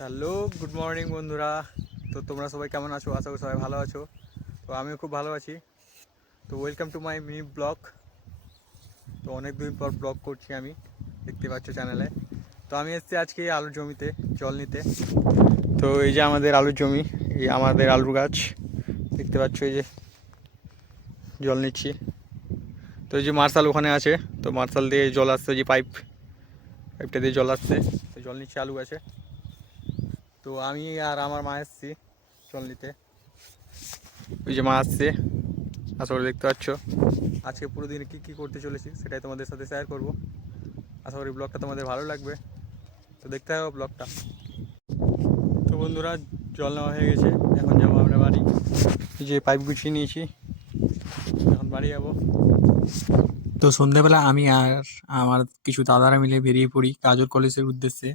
Hello, good morning বন্ধুরা। তো তোমরা সবাই কেমন আছো? আশা করি সবাই ভালো আছো। তো আমিও খুব ভালো আছি। তো welcome to my mini blog. তো অনেক দিন পর ব্লগ করছি আমি, দেখতে পাচ্ছ চ্যানেলে। তো আমি এসেছি আজকে আলুর জমিতে জল নিতে। তো এই যে আমাদের আলুর জমি, এই আমাদের আলুর গাছ দেখতে পাচ্ছ, এই যে জল নিচ্ছি। তো এই যে মার্শাল ওখানে আছে, তো মার্শাল দিয়ে জল আসছে, যে পাইপটা দিয়ে জল আসছে, তো জল নিচ্ছে আলু গাছে। তো আমি আর আমার মা এসেছি জল নিতে। ওই যে মা আসছে, আসলে দেখতে পাচ্ছ। আজকে পুরো দিনে কী কী করতে চলেছি সেটাই তোমাদের সাথে শেয়ার করব। আশা করি ব্লগটা তোমাদের ভালো লাগবে। তো দেখতে হবে ব্লগটা। তো বন্ধুরা, জল নেওয়া হয়ে গেছে, এখন যাবো আমরা বাড়ি। যে পাইপ গুছিয়ে নিয়েছি, এখন বাড়ি যাবো। তো সন্ধ্যাবেলা আমি আর আমার কিছু দাদারা মিলে বেরিয়ে পড়ি গাজল কলেজের উদ্দেশ্যে।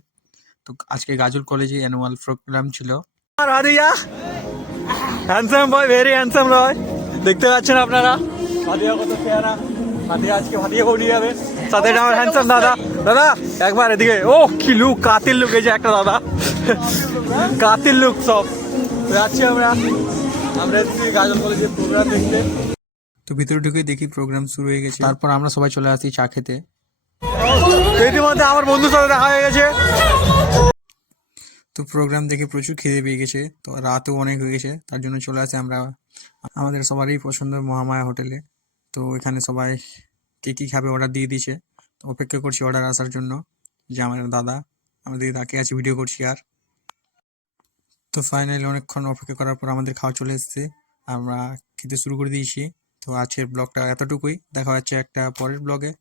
তো আজকে গাজল কলেজে অ্যানুয়াল প্রোগ্রাম ছিল। আর হাদিয়া handsome boy, very handsome boy, দেখতে পাচ্ছেন আপনারা। হাদিয়া কত চেহারা, হাদিয়া আজকে হাদিয়া বউ নিয়ে যাবে, সাথে আমার হ্যান্ডসাম দাদা। দাদা একবার এদিকে, ও কি লুক, কাতির লুক, এই যে একটা দাদা কাতির লুক সব। যাচ্ছি আমরা এসেছি গাজল কলেজের প্রোগ্রাম দেখতে। তো ভিতরে ঢুকে দেখি প্রোগ্রাম শুরু হয়ে গেছে, তারপর আমরা সবাই চলে আসি চা খেতে। ইতিমধ্যে আমার বন্ধুর সাথে দেখা হয়ে গেছে। তো প্রোগ্রাম দেখে প্রচুর খিদে পেয়ে গেছে, তো রাতও অনেক হয়ে গেছে, তার জন্য চলে আসি আমরা আমাদের সবারই পছন্দের মহামায়া হোটেলে। তো এখানে সবাই কে কী খাবে অর্ডার দিয়ে দিয়েছে, তো অপেক্ষা করছি অর্ডার আসার জন্য। যে আমার দাদা আমাদের তাকে আছে, ভিডিও করছি। আর তো ফাইনালি অনেকক্ষণ অপেক্ষা করার পর আমাদের খাওয়া চলে এসেছে, আমরা খেতে শুরু করে দিয়েছি। তো আজকের ব্লগটা এতটুকুই, দেখা হচ্ছে একটা পরের ব্লগে।